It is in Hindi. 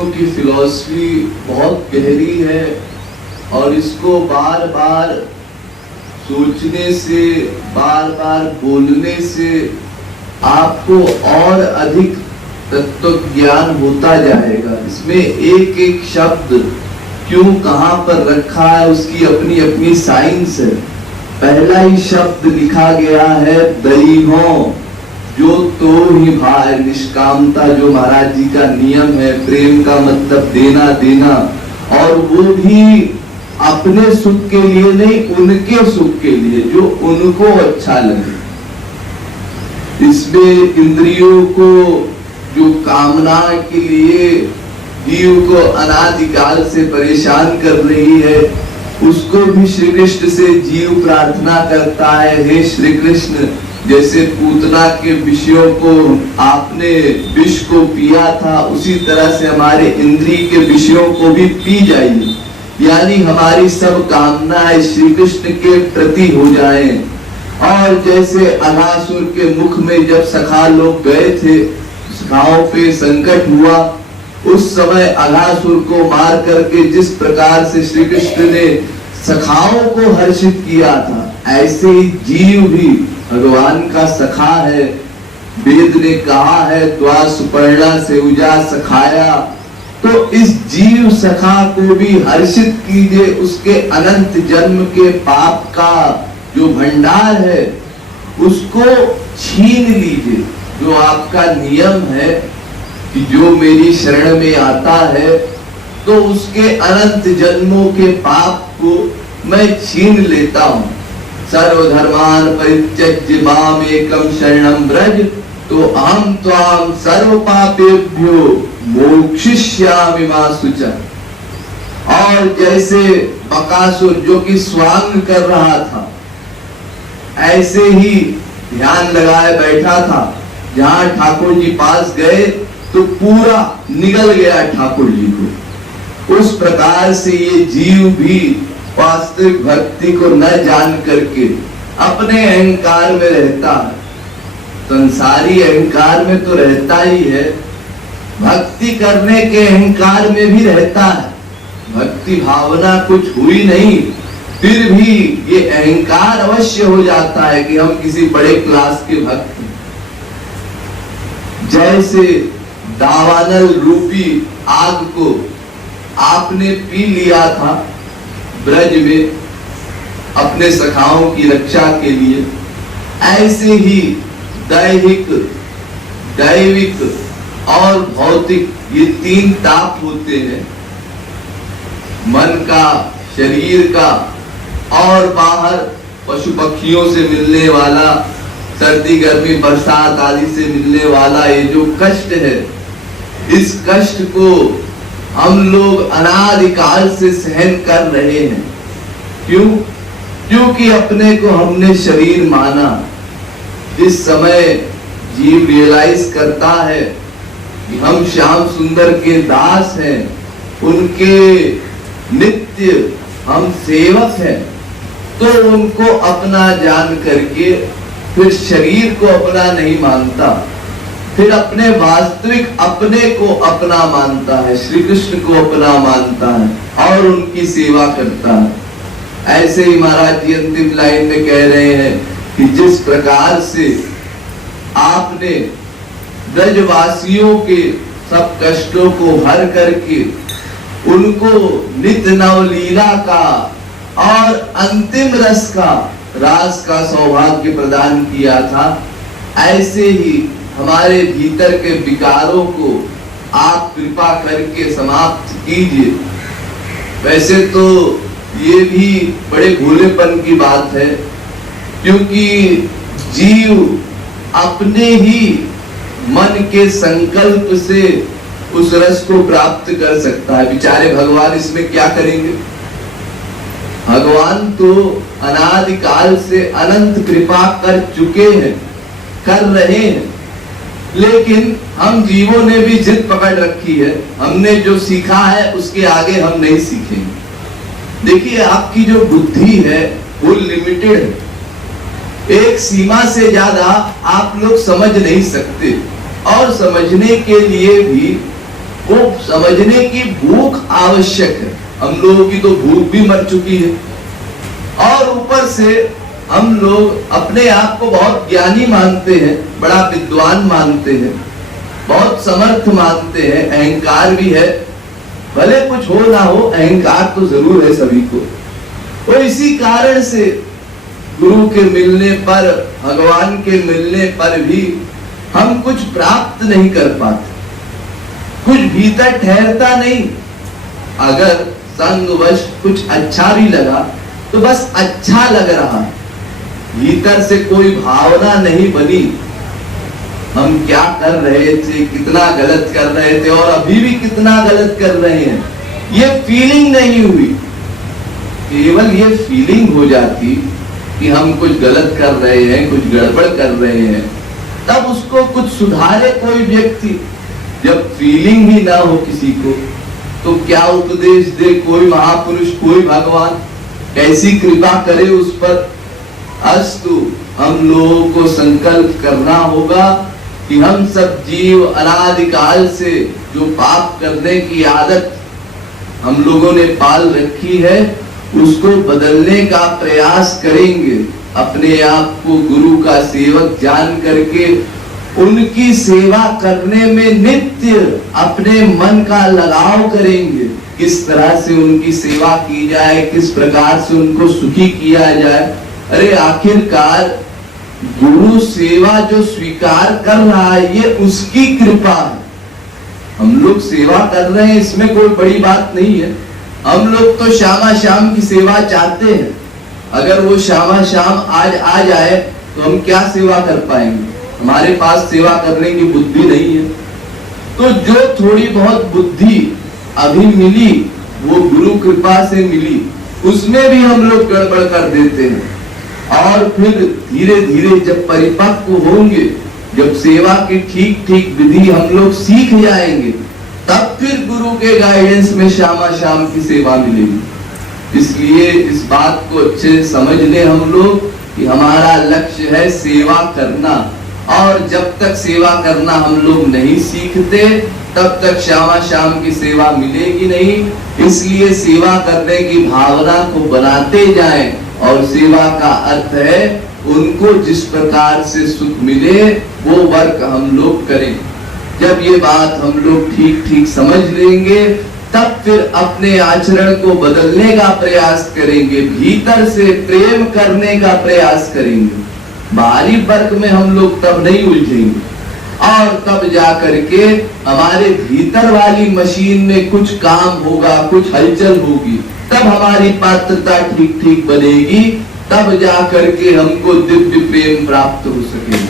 लोगों की फिलॉसफी बहुत गहरी है और इसको बार बार सोचने से, बार बार बोलने से आपको और अधिक तत्व ज्ञान होता जाएगा। इसमें एक एक शब्द क्यों कहाँ पर रखा है उसकी अपनी अपनी साइंस है। पहला ही शब्द लिखा गया है दैवों, जो तो ही भाई, निष्कामता जो महाराज जी का नियम है, प्रेम का मतलब देना देना, और वो भी अपने सुख के लिए नहीं, उनके सुख के लिए, जो उनको अच्छा लगे। इसमें इंद्रियों को जो कामना के लिए जीव को अनादिकाल से परेशान कर रही है, उसको भी श्री कृष्ण से जीव प्रार्थना करता है, हे श्री कृष्ण, जैसे पूतना के विषयों को आपने विष को पिया था, उसी तरह से हमारे इंद्रिय के विषयों को भी पी जाइए, यानी हमारी सब कामनाएं श्री कृष्ण के प्रति हो जाएं। और जैसे अघासुर के मुख में जब सखा लोग गए थे, सखाओं पे संकट हुआ, उस समय अघासुर को मार करके जिस प्रकार से श्री कृष्ण ने सखाओं को हर्षित किया था, ऐसे ही जीव भी भगवान का सखा है। वेद ने कहा है द्वा सुपर्णा से उजा सखाया, तो इस जीव सखा को भी हर्षित कीजिए, उसके अनंत जन्म के पाप का जो भंडार है उसको छीन लीजिए। जो आपका नियम है कि जो मेरी शरण में आता है तो उसके अनंत जन्मों के पाप को मैं छीन लेता हूँ। सर्वधर्मान परित्यज्य माम एकम शरणम व्रज, तो अहम त्वाम सर्व पापेभ्यो मोक्षयिष्यामि मा शुचः। और जैसे बकासुर जो कि स्वांग कर रहा था, ऐसे ही ध्यान लगाए बैठा था, जहां ठाकुर जी पास गए तो पूरा निगल गया ठाकुर जी को। उस प्रकार से ये जीव भी वास्तविक भक्ति को न जान करके अपने अहंकार में रहता है। संसारी अहंकार में तो रहता ही है, भक्ति करने के अहंकार में भी रहता है। भक्ति भावना कुछ हुई नहीं, फिर भी ये अहंकार अवश्य हो जाता है कि हम किसी बड़े क्लास के भक्त हैं। जैसे दावानल रूपी आग को आपने पी लिया था ब्रज में अपने सखाओं की रक्षा के लिए, ऐसे ही दैहिक, दैविक और भौतिक ये तीन ताप होते हैं, मन का, शरीर का और बाहर पशु पक्षियों से मिलने वाला, सर्दी गर्मी बरसात आदि से मिलने वाला ये जो कष्ट है, इस कष्ट को हम लोग अनादिकाल से सहन कर रहे हैं। क्यों? क्योंकि अपने को हमने शरीर माना। इस समय जीव रियलाइज करता है कि हम श्याम सुंदर के दास हैं, उनके नित्य हम सेवक हैं, तो उनको अपना जान करके फिर शरीर को अपना नहीं मानता, फिर अपने वास्तविक अपने को अपना मानता है, श्री कृष्ण को अपना मानता है और उनकी सेवा करता है। ऐसे ही महाराज जी अंतिम लाइन में कह रहे हैं कि जिस प्रकार से आपने ब्रजवासियों के सब कष्टों को हर करके उनको नित्य नवलीला का और अंतिम रस का, रास का सौभाग्य प्रदान किया था, ऐसे ही हमारे भीतर के विकारों को आप कृपा करके समाप्त कीजिए। वैसे तो ये भी बड़े भोलेपन की बात है, क्योंकि जीव अपने ही मन के संकल्प से उस रस को प्राप्त कर सकता है। बेचारे भगवान इसमें क्या करेंगे? भगवान तो अनादिकाल से अनंत कृपा कर चुके हैं, कर रहे हैं, लेकिन हम जीवों ने भी जिद पकड़ रखी है। हमने जो सीखा है उसके आगे हम नहीं सीखेंगे। देखिए, आपकी जो बुद्धि है वो लिमिटेड है, एक सीमा से ज्यादा आप लोग समझ नहीं सकते, और समझने के लिए भी वो समझने की भूख आवश्यक है। हम लोगों की तो भूख भी मर चुकी है, और ऊपर से हम लोग अपने आप को बहुत ज्ञानी मानते हैं, बड़ा विद्वान मानते हैं, बहुत समर्थ मानते हैं, अहंकार भी है। भले कुछ हो ना हो, अहंकार तो जरूर है सभी को। तो इसी कारण से गुरु के मिलने पर, भगवान के मिलने पर भी हम कुछ प्राप्त नहीं कर पाते, कुछ भीतर ठहरता नहीं। अगर संगवश कुछ अच्छा भी लगा तो बस अच्छा लग रहा है, भीतर से कोई भावना नहीं बनी। हम क्या कर रहे थे, कितना गलत कर रहे थे और अभी भी कितना गलत कर रहे हैं, ये फीलिंग नहीं हुई। केवल ये फीलिंग हो जाती कि हम कुछ गलत कर रहे हैं, कुछ गड़बड़ कर रहे हैं, तब उसको कुछ सुधारे कोई व्यक्ति। जब फीलिंग ही ना हो किसी को, तो क्या उपदेश दे कोई महापुरुष, कोई भगवान, कैसी कृपा करे उस पर। अस्तु, हम लोगों को संकल्प करना होगा कि हम सब जीव अनादिकाल से जो पाप करने की आदत हम लोगों ने पाल रखी है, उसको बदलने का प्रयास करेंगे। अपने आप को गुरु का सेवक जान करके उनकी सेवा करने में नित्य अपने मन का लगाव करेंगे। किस तरह से उनकी सेवा की जाए, किस प्रकार से उनको सुखी किया जाए। अरे आखिरकार गुरु सेवा जो स्वीकार कर रहा है, ये उसकी कृपा है। हम लोग सेवा कर रहे हैं, इसमें कोई बड़ी बात नहीं है। हम लोग तो श्यामा श्याम की सेवा चाहते हैं। अगर वो श्यामा श्याम आज आ जाए तो हम क्या सेवा कर पाएंगे, हमारे पास सेवा करने की बुद्धि नहीं है। तो जो थोड़ी बहुत बुद्धि अभी मिली, वो गुरु कृपा से मिली, उसमें भी हम लोग गड़बड़ कर देते हैं। और फिर धीरे धीरे जब परिपक्व होंगे, जब सेवा की ठीक ठीक विधि हम लोग सीख जाएंगे, तब फिर गुरु के गाइडेंस में श्यामा श्याम की सेवा मिलेगी। इसलिए इस बात को अच्छे से समझ ले हम लोग कि हमारा लक्ष्य है सेवा करना, और जब तक सेवा करना हम लोग नहीं सीखते, तब तक श्यामा श्याम की सेवा मिलेगी नहीं। इसलिए सेवा करने की भावना को बनाते जाएं, और सेवा का अर्थ है उनको जिस प्रकार से सुख मिले वो वर्क हम लोग करें। जब ये बात हम लोग ठीक ठीक समझ लेंगे, तब फिर अपने आचरण को बदलने का प्रयास करेंगे, भीतर से प्रेम करने का प्रयास करेंगे। बाहरी वर्क में हम लोग तब नहीं उलझेंगे, और तब जा करके हमारे भीतर वाली मशीन में कुछ काम होगा, कुछ हलचल होगी, तब हमारी पात्रता ठीक ठीक बनेगी, तब जा करके हमको दिव्य प्रेम प्राप्त हो सकेगा।